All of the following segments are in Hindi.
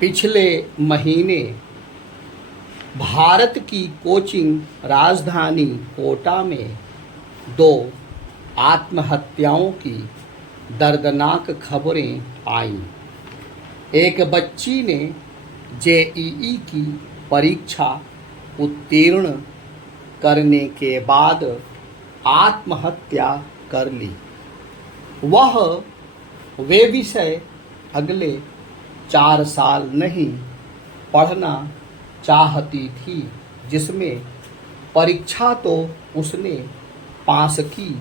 पिछले महीने भारत की कोचिंग राजधानी कोटा में 2 आत्महत्याओं की दर्दनाक खबरें आईं। एक बच्ची ने जेईई की परीक्षा उत्तीर्ण करने के बाद आत्महत्या कर ली। वह वे विषय अगले 4 साल नहीं पढ़ना चाहती थी, जिसमें परीक्षा तो उसने पास की,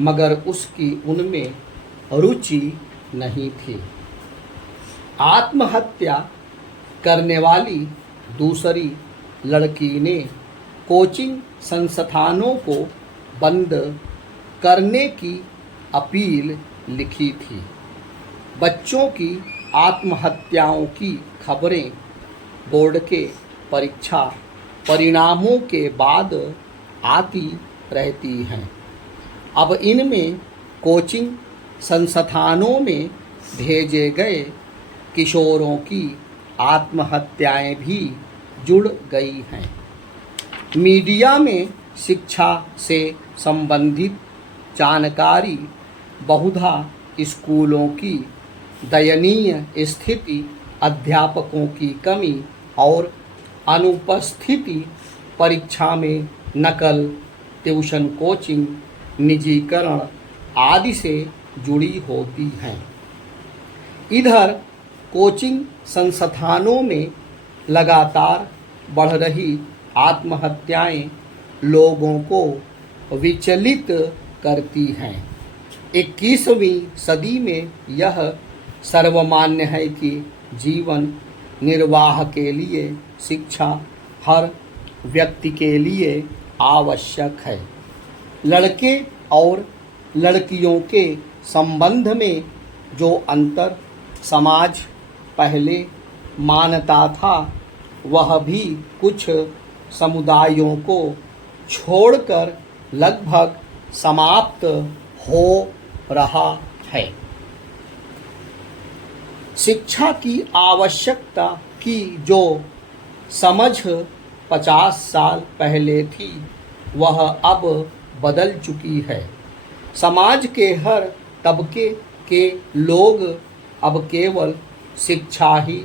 मगर उसकी उनमें रुचि नहीं थी। आत्महत्या करने वाली दूसरी लड़की ने कोचिंग संस्थानों को बंद करने की अपील लिखी थी। बच्चों की आत्महत्याओं की खबरें बोर्ड के परीक्षा परिणामों के बाद आती रहती हैं। अब इनमें कोचिंग संस्थानों में भेजे गए किशोरों की आत्महत्याएं भी जुड़ गई हैं। मीडिया में शिक्षा से संबंधित जानकारी बहुधा स्कूलों की दयनीय स्थिति, अध्यापकों की कमी और अनुपस्थिति, परीक्षा में नकल, ट्यूशन कोचिंग, निजीकरण आदि से जुड़ी होती हैं। इधर कोचिंग संस्थानों में लगातार बढ़ रही आत्महत्याएं लोगों को विचलित करती हैं। 21वीं सदी में यह सर्वमान्य है कि जीवन निर्वाह के लिए शिक्षा हर व्यक्ति के लिए आवश्यक है। लड़के और लड़कियों के संबंध में जो अंतर समाज पहले मानता था, वह भी कुछ समुदायों को छोड़कर लगभग समाप्त हो रहा है। शिक्षा की आवश्यकता की जो समझ 50 साल पहले थी, वह अब बदल चुकी है। समाज के हर तबके के लोग अब केवल शिक्षा ही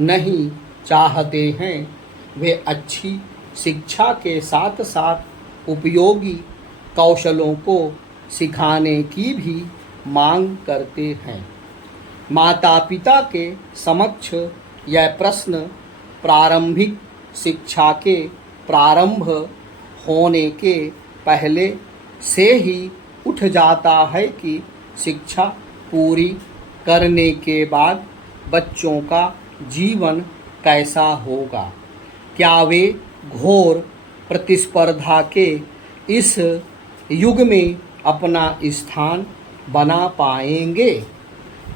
नहीं चाहते हैं, वे अच्छी शिक्षा के साथ साथ उपयोगी कौशलों को सिखाने की भी मांग करते हैं। माता पिता के समक्ष यह प्रश्न प्रारंभिक शिक्षा के प्रारंभ होने के पहले से ही उठ जाता है कि शिक्षा पूरी करने के बाद बच्चों का जीवन कैसा होगा। क्या वे घोर प्रतिस्पर्धा के इस युग में अपना स्थान बना पाएंगे?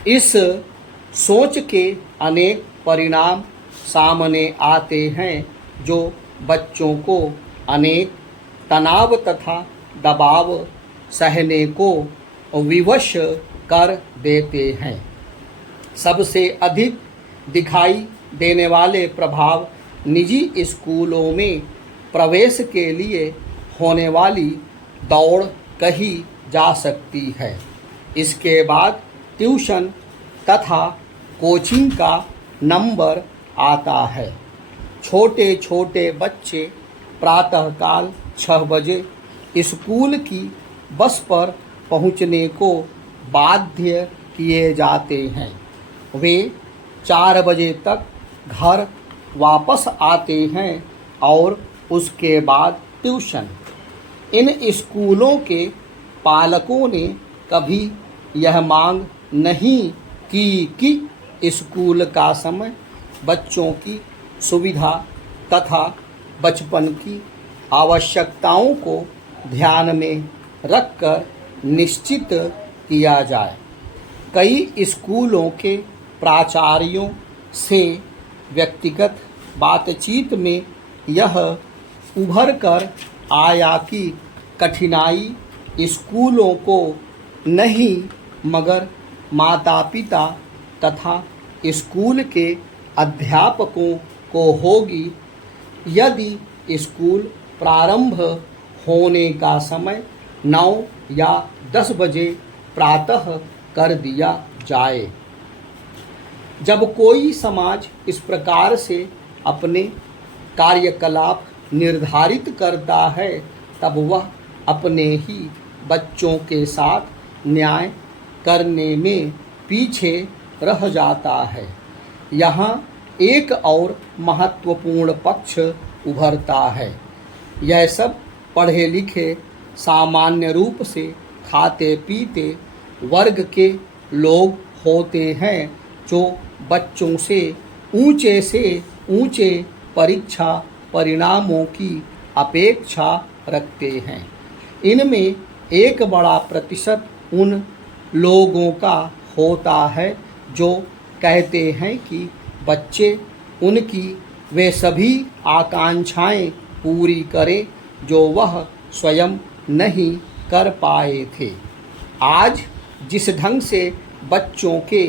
इस सोच के अनेक परिणाम सामने आते हैं, जो बच्चों को अनेक तनाव तथा दबाव सहने को विवश कर देते हैं। सबसे अधिक दिखाई देने वाले प्रभाव निजी स्कूलों में प्रवेश के लिए होने वाली दौड़ कही जा सकती है। इसके बाद ट्यूशन तथा कोचिंग का नंबर आता है। छोटे छोटे बच्चे प्रातःकाल 6 बजे स्कूल की बस पर पहुंचने को बाध्य किए जाते हैं। वे 4 बजे तक घर वापस आते हैं और उसके बाद ट्यूशन। इन स्कूलों के पालकों ने कभी यह मांग नहीं की कि स्कूल का समय बच्चों की सुविधा तथा बचपन की आवश्यकताओं को ध्यान में रखकर निश्चित किया जाए। कई स्कूलों के प्राचार्यों से व्यक्तिगत बातचीत में यह उभर कर आया कि कठिनाई स्कूलों को नहीं, मगर माता पिता तथा स्कूल के अध्यापकों को होगी। यदि स्कूल प्रारंभ होने का समय 9 या 10 बजे प्रातः कर दिया जाए। जब कोई समाज इस प्रकार से अपने कार्यकलाप निर्धारित करता है, तब वह अपने ही बच्चों के साथ न्याय करने में पीछे रह जाता है। यहाँ एक और महत्वपूर्ण पक्ष उभरता है। यह सब पढ़े लिखे, सामान्य रूप से खाते पीते वर्ग के लोग होते हैं, जो बच्चों से ऊंचे परीक्षा परिणामों की अपेक्षा रखते हैं। इनमें एक बड़ा प्रतिशत उन लोगों का होता है जो कहते हैं कि बच्चे उनकी वे सभी आकांक्षाएं पूरी करें जो वह स्वयं नहीं कर पाए थे। आज जिस ढंग से बच्चों के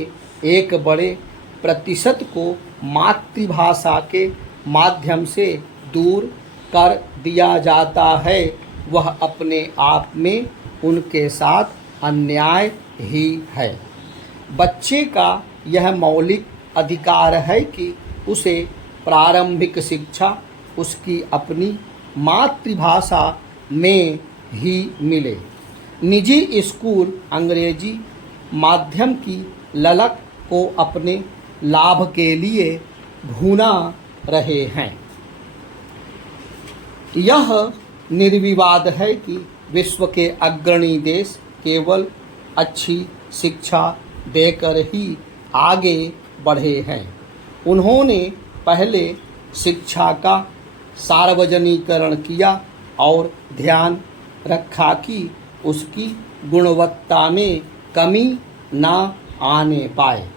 एक बड़े प्रतिशत को मातृभाषा के माध्यम से दूर कर दिया जाता है, वह अपने आप में उनके साथ अन्याय ही है। बच्चे का यह मौलिक अधिकार है कि उसे प्रारंभिक शिक्षा उसकी अपनी मातृभाषा में ही मिले। निजी स्कूल अंग्रेजी माध्यम की ललक को अपने लाभ के लिए भुना रहे हैं। यह निर्विवाद है कि विश्व के अग्रणी देश केवल अच्छी शिक्षा देकर ही आगे बढ़े हैं। उन्होंने पहले शिक्षा का सार्वजनिकरण किया और ध्यान रखा कि उसकी गुणवत्ता में कमी ना आने पाए।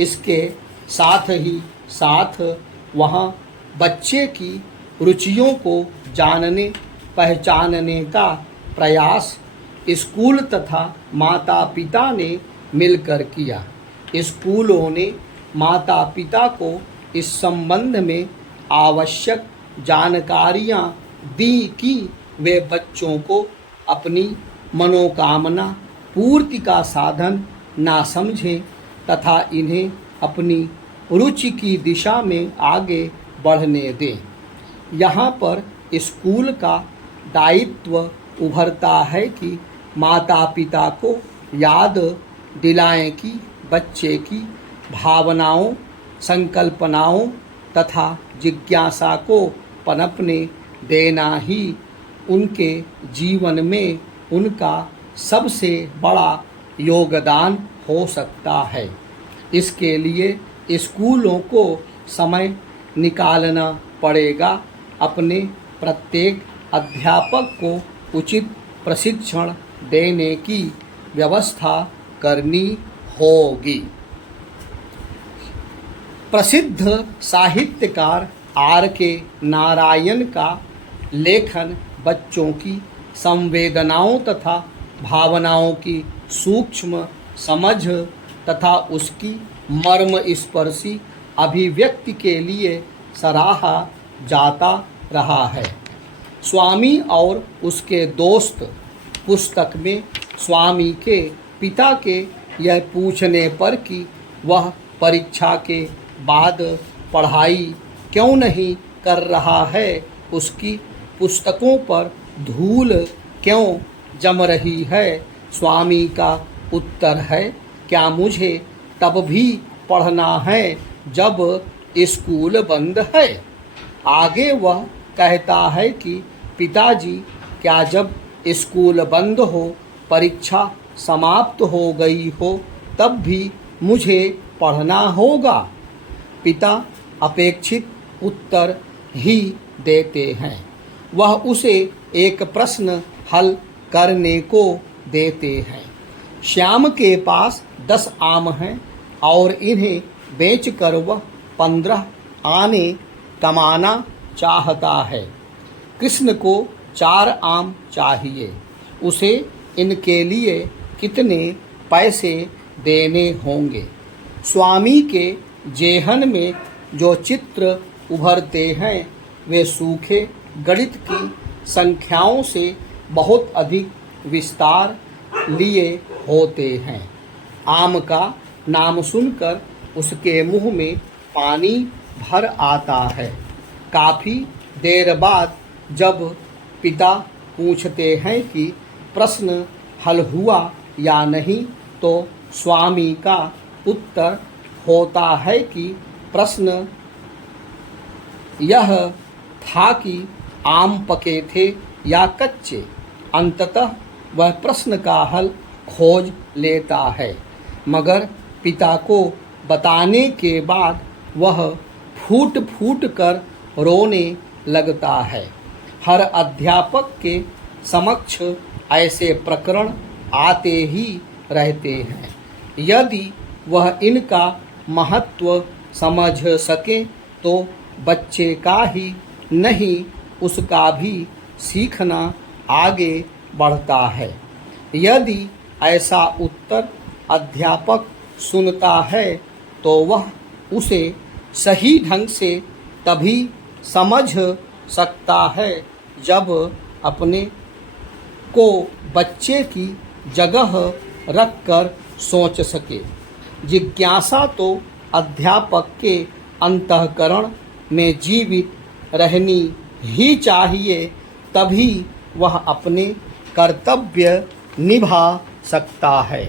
इसके साथ ही साथ वहाँ बच्चे की रुचियों को जानने पहचानने का प्रयास स्कूल तथा माता पिता ने मिलकर किया। स्कूलों ने माता पिता को इस संबंध में आवश्यक जानकारियाँ दी कि वे बच्चों को अपनी मनोकामना पूर्ति का साधन ना समझें तथा इन्हें अपनी रुचि की दिशा में आगे बढ़ने दें। यहाँ पर स्कूल का दायित्व उभरता है कि माता पिता को याद दिलाएं कि बच्चे की भावनाओं, संकल्पनाओं तथा जिज्ञासा को पनपने देना ही उनके जीवन में उनका सबसे बड़ा योगदान हो सकता है। इसके लिए स्कूलों को समय निकालना पड़ेगा। अपने प्रत्येक अध्यापक को उचित प्रशिक्षण देने की व्यवस्था करनी होगी। प्रसिद्ध साहित्यकार R.K. नारायण का लेखन बच्चों की संवेदनाओं तथा भावनाओं की सूक्ष्म समझ तथा उसकी मर्मस्पर्शी अभिव्यक्ति के लिए सराहा जाता रहा है। स्वामी और उसके दोस्त पुस्तक में स्वामी के पिता के यह पूछने पर कि वह परीक्षा के बाद पढ़ाई क्यों नहीं कर रहा है, उसकी पुस्तकों पर धूल क्यों जम रही है, स्वामी का उत्तर है, क्या मुझे तब भी पढ़ना है जब स्कूल बंद है। आगे वह कहता है कि पिताजी, क्या जब स्कूल बंद हो, परीक्षा समाप्त हो गई हो, तब भी मुझे पढ़ना होगा। पिता अपेक्षित उत्तर ही देते हैं। वह उसे एक प्रश्न हल करने को देते हैं। श्याम के पास 10 आम हैं और इन्हें बेचकर वह 15 आने कमाना चाहता है। कृष्ण को 4 आम चाहिए, उसे इनके लिए कितने पैसे देने होंगे। स्वामी के जेहन में जो चित्र उभरते हैं वे सूखे गणित की संख्याओं से बहुत अधिक विस्तार लिए होते हैं। आम का नाम सुनकर उसके मुंह में पानी भर आता है। काफ़ी देर बाद जब पिता पूछते हैं कि प्रश्न हल हुआ या नहीं, तो स्वामी का उत्तर होता है कि प्रश्न यह था कि आम पके थे या कच्चे। अंततः वह प्रश्न का हल खोज लेता है, मगर पिता को बताने के बाद वह फूट फूट कर रोने लगता है। हर अध्यापक के समक्ष ऐसे प्रकरण आते ही रहते हैं। यदि वह इनका महत्व समझ सके तो बच्चे का ही नहीं, उसका भी सीखना आगे बढ़ता है। यदि ऐसा उत्तर अध्यापक सुनता है तो वह उसे सही ढंग से तभी समझ सकता है जब अपने को बच्चे की जगह रखकर सोच सके। जिज्ञासा तो अध्यापक के अंतःकरण में जीवित रहनी ही चाहिए, तभी वह अपने कर्तव्य निभा सकता है।